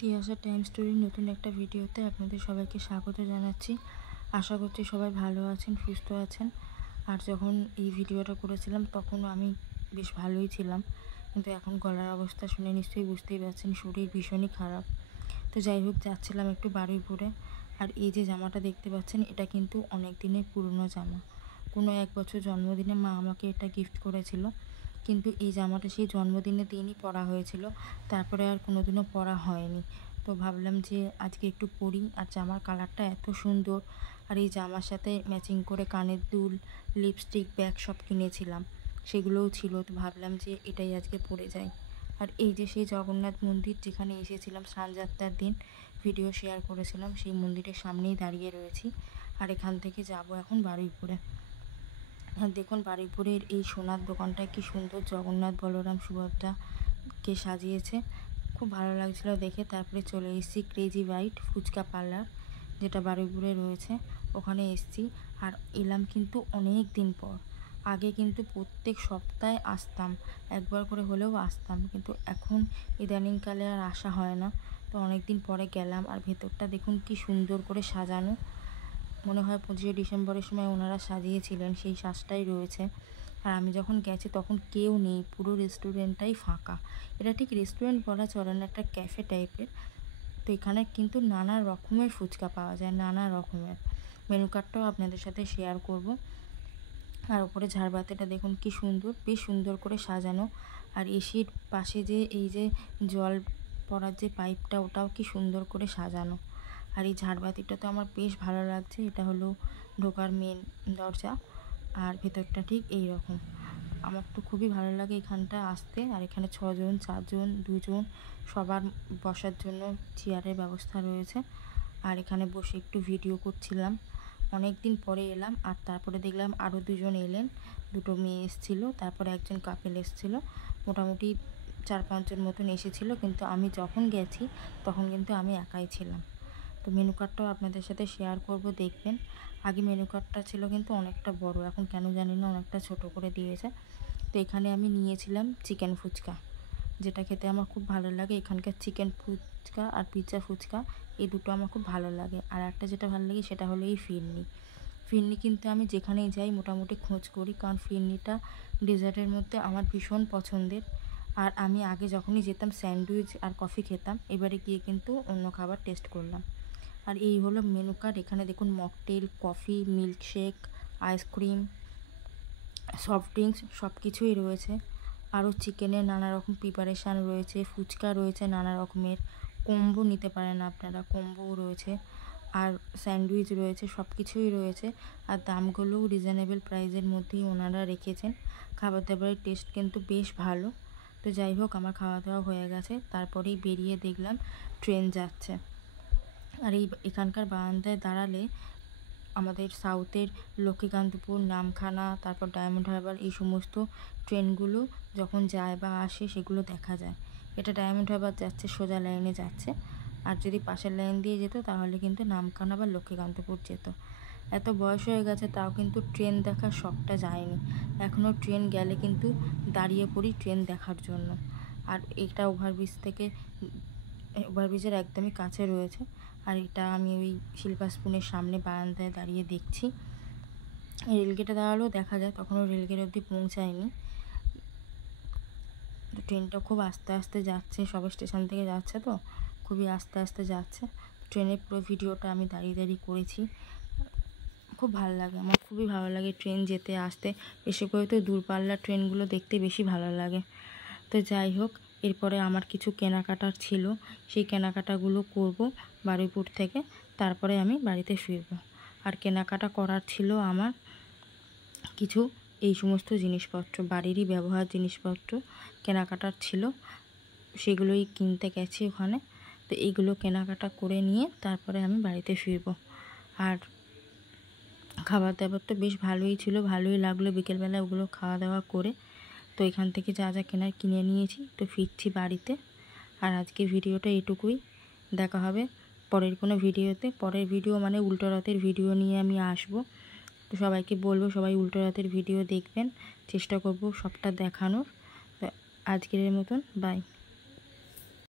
Tiyasha time স্টোরির নতুন একটা ভিডিওতে আপনাদের সবাইকে স্বাগত জানাচ্ছি। আশা করছি সবাই ভালো আছেন, সুস্থ আছেন। আর যখন এই ভিডিওটা করেছিলাম তখন আমি বেশ ভালোই ছিলাম, কিন্তু এখন গলার অবস্থা শুনে নিশ্চয়ই বুঝতেই পারছেন শরীর ভীষণই খারাপ। তো যাই হোক, যাচ্ছিলাম একটু বারুইপুরে। আর এই যে জামাটা দেখতে পাচ্ছেন, এটা কিন্তু অনেক দিনের পুরনো জামা। কোনো এক বছর জন্মদিনে মা আমাকে এটা গিফট করেছিল, কিন্তু এই জামাটা সেই জন্মদিনের দিনই পরা হয়েছিল, তারপরে আর কোনোদিনও পরা হয়নি। তো ভাবলাম যে আজকে একটু পরি। আর জামার কালারটা এত সুন্দর, আর এই জামার সাথে ম্যাচিং করে কানের দুল, লিপস্টিক, ব্যাগ সব কিনেছিলাম, সেগুলোও ছিল। তো ভাবলাম যে এটাই আজকে পরে যাই। আর এই যে সেই জগন্নাথ মন্দির যেখানে এসেছিলাম স্নানযাত্রার দিন, ভিডিও শেয়ার করেছিলাম, সেই মন্দিরের সামনেই দাঁড়িয়ে রয়েছি। আর এখান থেকে যাব এখন বারুইপুরে। আর দেখুন বারুইপুরের এই সোনার দোকানটায় কি সুন্দর জগন্নাথ, বলরাম, সুভদ্রাকে সাজিয়েছে, খুব ভালো লাগছিল দেখে। তারপরে চলে এসেছি ক্রেজি বাইট ফুচকা পার্লার, যেটা বারুইপুরে রয়েছে, ওখানে এসেছি। আর এলাম কিন্তু অনেক দিন পর। আগে কিন্তু প্রত্যেক সপ্তাহে আসতাম, একবার করে হলেও আসতাম, কিন্তু এখন ইদানিংকালে আর আসা হয় না। তো অনেক দিন পরে গেলাম। আর ভেতরটা দেখুন কি সুন্দর করে সাজানো, মনে হয় 25শে ডিসেম্বরের সময় ওনারা সাজিয়েছিলেন, সেই সাজটাই রয়েছে। আর আমি যখন গেছি তখন কেউ নেই, পুরো রেস্টুরেন্টটাই ফাঁকা। এটা ঠিক রেস্টুরেন্ট বলা চলে না, একটা ক্যাফে টাইপের। তো এখানে কিন্তু নানা রকমের ফুচকা পাওয়া যায়, নানা রকমের। মেনু কার্ডটাও আপনাদের সাথে শেয়ার করব। আর ওপরে ঝাড়বাতিটা দেখুন কি সুন্দর, বেশ সুন্দর করে সাজানো। আর এসির পাশে যে এই যে জল পড়ার যে পাইপটা, ওটাও কি সুন্দর করে সাজানো। আর এই ঝাড়বাতিটা তো আমার বেশ ভালো লাগছে। এটা হলো ঢোকার মেন দরজা, আর ভেতরটা ঠিক এই রকম। আমার তো খুবই ভালো লাগে এখানটা আসতে। আর এখানে 6 জন, 4 জন, 2 জন সবার বসার জন্য চেয়ারের ব্যবস্থা রয়েছে। আর এখানে বসে একটু ভিডিও করছিলাম। অনেক দিন পরে এলাম। আর তারপরে দেখলাম আরও 2 জন এলেন, 2টো মেয়ে এসেছিলো, তারপরে একজন কাপেল এসেছিলো। মোটামুটি 4-5 জন মতন এসেছিলো, কিন্তু আমি যখন গেছি তখন কিন্তু আমি একাই ছিলাম। তো মেনু কার্ডটাও আপনাদের সাথে শেয়ার করব, দেখবেন। আগে মেনু কার্ডটা ছিল কিন্তু অনেকটা বড়, এখন কেন জানি না অনেকটা ছোট করে দিয়েছে। তো এখানে আমি নিয়েছিলাম চিকেন ফুচকা, যেটা খেতে আমার খুব ভালো লাগে। এখানকার চিকেন ফুচকা আর পিৎজা ফুচকা, এই দুটো আমার খুব ভালো লাগে। আর একটা যেটা ভালো লাগে সেটা হলো এই ফিরনি। ফিরনি কিন্তু আমি যেখানেই যাই মোটামুটি খোঁজ করি, কারণ ফিরনিটা ডেজার্টের মধ্যে আমার ভীষণ পছন্দের। আর আমি আগে যখনই যেতাম স্যান্ডউইচ আর কফি খেতাম, এবারে গিয়ে কিন্তু অন্য খাবার টেস্ট করলাম। আর এই হলো মেনু কার্ড। এখানে দেখুন mocktail, coffee, milkshake, ice cream, soft drinks সব কিছুই রয়েছে। আরও চিকেনের নানা রকম প্রিপারেশান রয়েছে, ফুচকা রয়েছে নানা রকমের, কম্বো নিতে পারেন আপনারা, কম্বোও রয়েছে। আর স্যান্ডউইচ রয়েছে, সব কিছুই রয়েছে। আর দামগুলোও রিজনেবল প্রাইসের মধ্যেই ওনারা রেখেছেন। খাবার দাবারের টেস্ট কিন্তু বেশ ভালো। তো যাই হোক, আমার খাওয়া দাওয়া হয়ে গেছে, তারপরেই বেরিয়ে দেখলাম ট্রেন যাচ্ছে। আর এখানকার বারান্দায় দাঁড়ালে আমাদের সাউথের লক্ষ্মীকান্তপুর, নামখানা, তারপর ডায়মন্ড হারবার, এই সমস্ত ট্রেনগুলো যখন যায় বা আসে সেগুলো দেখা যায়। এটা ডায়মন্ড হারবার যাচ্ছে, সোজা লাইনে যাচ্ছে। আর যদি পাশের লাইন দিয়ে যেত তাহলে কিন্তু নামখানা বা লক্ষ্মীকান্তপুর যেত। এত বয়স হয়ে গেছে তাও কিন্তু ট্রেন দেখার শখটা যায়নি। এখনও ট্রেন গেলে কিন্তু দাঁড়িয়ে পড়ি ট্রেন দেখার জন্য। আর এটা ওভারব্রিজের একদমই কাছে রয়েছে। আর এটা আমি ওই শিল্পা স্পুনের সামনে বারান্দায় দাঁড়িয়ে দেখছি। রেলগেটে দাঁড়ালেও দেখা যায়, তখনও রেলগেট অবধি পৌঁছায়নি। ট্রেনটা খুব আস্তে আস্তে যাচ্ছে, সবে স্টেশন থেকে যাচ্ছে, তো খুবই আস্তে আস্তে যাচ্ছে। ট্রেনের পুরো ভিডিওটা আমি দাঁড়িয়ে দাঁড়িয়ে করেছি। খুব ভালো লাগে, আমার খুবই ভালো লাগে ট্রেন যেতে আসতে। বিশেষ করে তো দূরপাল্লার ট্রেনগুলো দেখতে বেশি ভালো লাগে। তো যাই হোক, এরপরে আমার কিছু কেনাকাটার ছিল, সেই কেনাকাটাগুলো করব বারুইপুর থেকে, তারপরে আমি বাড়িতে ফিরব। আর কেনাকাটা করার ছিল আমার কিছু এই সমস্ত জিনিসপত্র, বাড়িরই ব্যবহার জিনিসপত্র কেনাকাটার ছিল, সেগুলোই কিনতে গেছি ওখানে। তো এইগুলো কেনাকাটা করে নিয়ে তারপরে আমি বাড়িতে ফিরব। আর খাবার দাবার তো বেশ ভালোই ছিল, ভালোই লাগলো বিকেলবেলা ওগুলো খাওয়া দাওয়া করে। তো এখান থেকে যা যা কেনার কিনে নিয়েছি, তো ফিরছি বাড়িতে। আর আজকে ভিডিওটা এটুকুই, দেখা হবে পরের কোনো ভিডিওতে। পরের ভিডিও মানে উল্টো রথের ভিডিও নিয়ে আমি আসব। তো সবাইকে বলবো সবাই উল্টো রথের ভিডিও দেখবেন, চেষ্টা করব সবটা দেখানোর। তো আজকের মতন বাই।